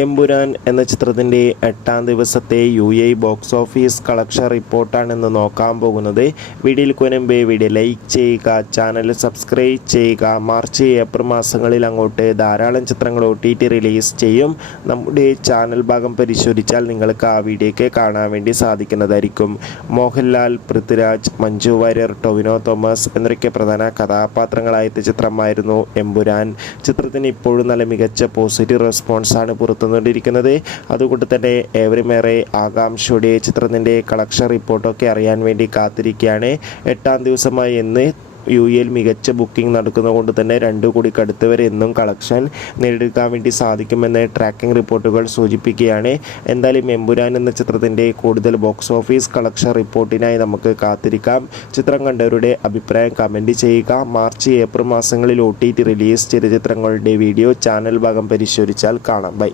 എമ്പുരാൻ എന്ന ചിത്രത്തിൻ്റെ 8-ാം ദിവസത്തെ UAE ബോക്സ് ഓഫീസ് കളക്ഷൻ റിപ്പോർട്ടാണ് ഇന്ന് നോക്കാൻ പോകുന്നത്. വീഡിയോയിൽ മുൻപേ വീഡിയോ ലൈക്ക് ചെയ്യുക, ചാനൽ സബ്സ്ക്രൈബ് ചെയ്യുക. മാർച്ച് ഏപ്രിൽ മാസങ്ങളിൽ അങ്ങോട്ട് ധാരാളം ചിത്രങ്ങൾ OTT റിലീസ് ചെയ്യും. നമ്മുടെ ചാനൽ ഭാഗം പരിശോധിച്ചാൽ നിങ്ങൾക്ക് ആ വീഡിയോയ്ക്ക് കാണാൻ വേണ്ടി സാധിക്കുന്നതായിരിക്കും. മോഹൻലാൽ, പൃഥ്വിരാജ്, മഞ്ജു വാര്യർ, ടൊവിനോ തോമസ് എന്നൊക്കെ പ്രധാന കഥാപാത്രങ്ങളായ ചിത്രമായിരുന്നു എമ്പുരാൻ. ചിത്രത്തിന് ഇപ്പോഴും നല്ല മികച്ച പോസിറ്റീവ് റെസ്പോൺസാണ് പുറത്തുകൊണ്ടിരിക്കുന്നത്. അതുകൊണ്ട് തന്നെ ഏവരുമേറെ ആകാംക്ഷയോടെ ചിത്രത്തിൻ്റെ കളക്ഷൻ റിപ്പോർട്ടൊക്കെ അറിയാൻ വേണ്ടി കാത്തിരിക്കുകയാണ്. 8-ാം ദിവസമായി ഇന്ന് UAE മികച്ച ബുക്കിംഗ് നടക്കുന്നതുകൊണ്ട് തന്നെ 2 കോടിക്ക് അടുത്ത് വരെ എന്നും കളക്ഷൻ നേടിയെടുക്കാൻ വേണ്ടി സാധിക്കുമെന്ന് ട്രാക്കിംഗ് റിപ്പോർട്ടുകൾ സൂചിപ്പിക്കുകയാണ്. എന്തായാലും എമ്പുരാൻ എന്ന ചിത്രത്തിൻ്റെ കൂടുതൽ ബോക്സ് ഓഫീസ് കളക്ഷൻ റിപ്പോർട്ടിനായി നമുക്ക് കാത്തിരിക്കാം. ചിത്രം കണ്ടവരുടെ അഭിപ്രായം കമൻറ്റ് ചെയ്യുക. മാർച്ച് ഏപ്രിൽ മാസങ്ങളിൽ OTT റിലീസ് ചെയ്ത ചിത്രങ്ങളുടെ വീഡിയോ ചാനൽ ഭാഗം പരിശോധിച്ചാൽ കാണാം. ബൈ.